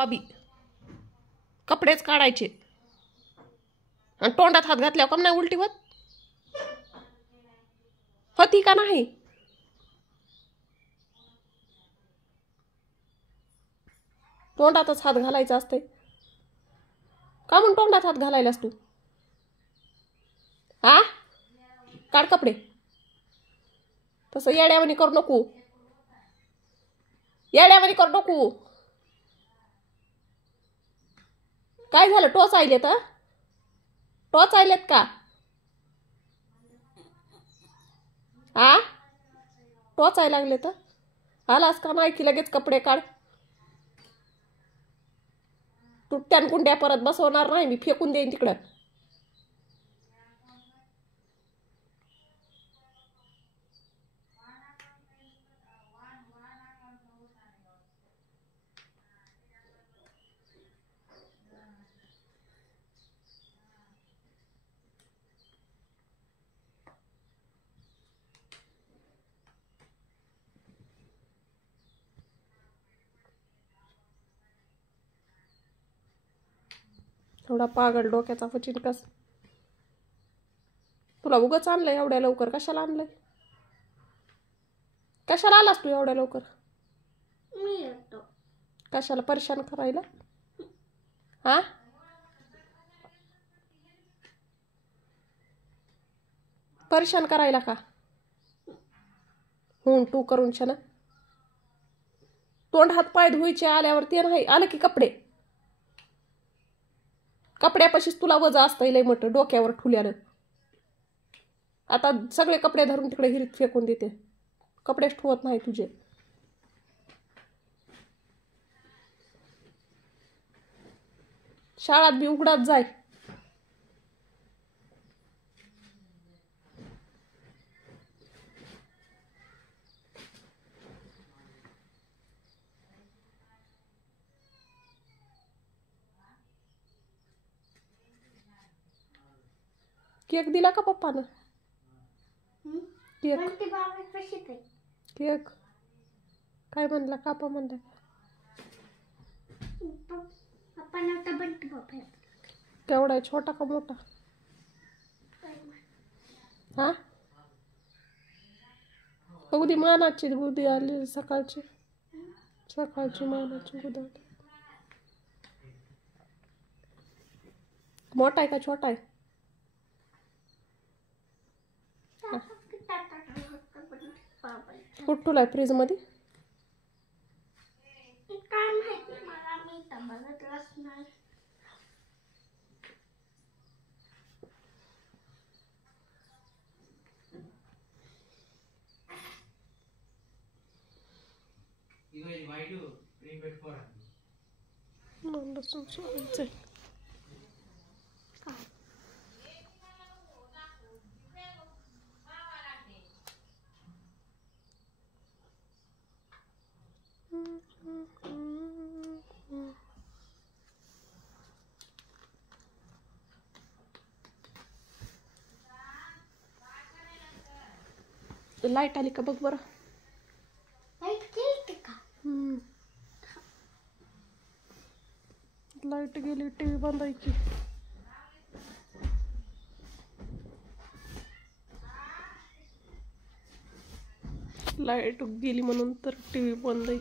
अबी कपडेच काढायचे आणि तोंडात हात घातल्यावर कम नाही उलटी होती का नाही? तोंडातच हात घालायचा असते का? म्हणून तोंडात हात घालायलास तू? हा, काढ कपडे. तसं येड्यावानी करू नको, येड्यावानी करू नको. काय झालं? टोचायलेत? टोचायलेत का? हा, टोचाय लागले तर आलास का नाही की लगेच कपडे काढ. तुट्ट्यान कुंड्या परत बसवणार नाही मी, फेकून देईन तिकडं. थोडा पागल डोक्याचा फचिन कस. तुला उगाच आणलंय एवढ्या लवकर? कशाला आणलंय? कशाला आलास तू एवढ्या लवकर? मी येतो. कशाला परेशान करायला? हा, परेशान करायला का? तू करून छान तोंड हात पाय धुवायचे आल्यावर ते नाही आलं की कपडे. कपड्यापाशीच तुला वजा असतं लय मोठं डोक्यावर ठुल्यानं. आता सगळे कपडे धरून तिकडे हिरीत फेकून देते. कपडेच ठेवत नाही तुझे. शाळात बी उघडात जाय. केक दिला का पप्पानं? केक केक काय म्हणला? कापा म्हणला? केवढा आहे? छोटा का मोठा? हा, उदी मानाची गुदी आली सकाळची. सकाळची मानाची गुदी आली. मोठा आहे का छोटा आहे? कुठला आहे? फ्रीज मध्ये? काय माहिती मला, मी तर बघतलंच नाही. लसूण सोलायचंय. लाईट आली का बघ बरं. लाईट गेली, टीव्ही बंद आहे की. लाईट गेली म्हणून तर टीव्ही बंद आहे.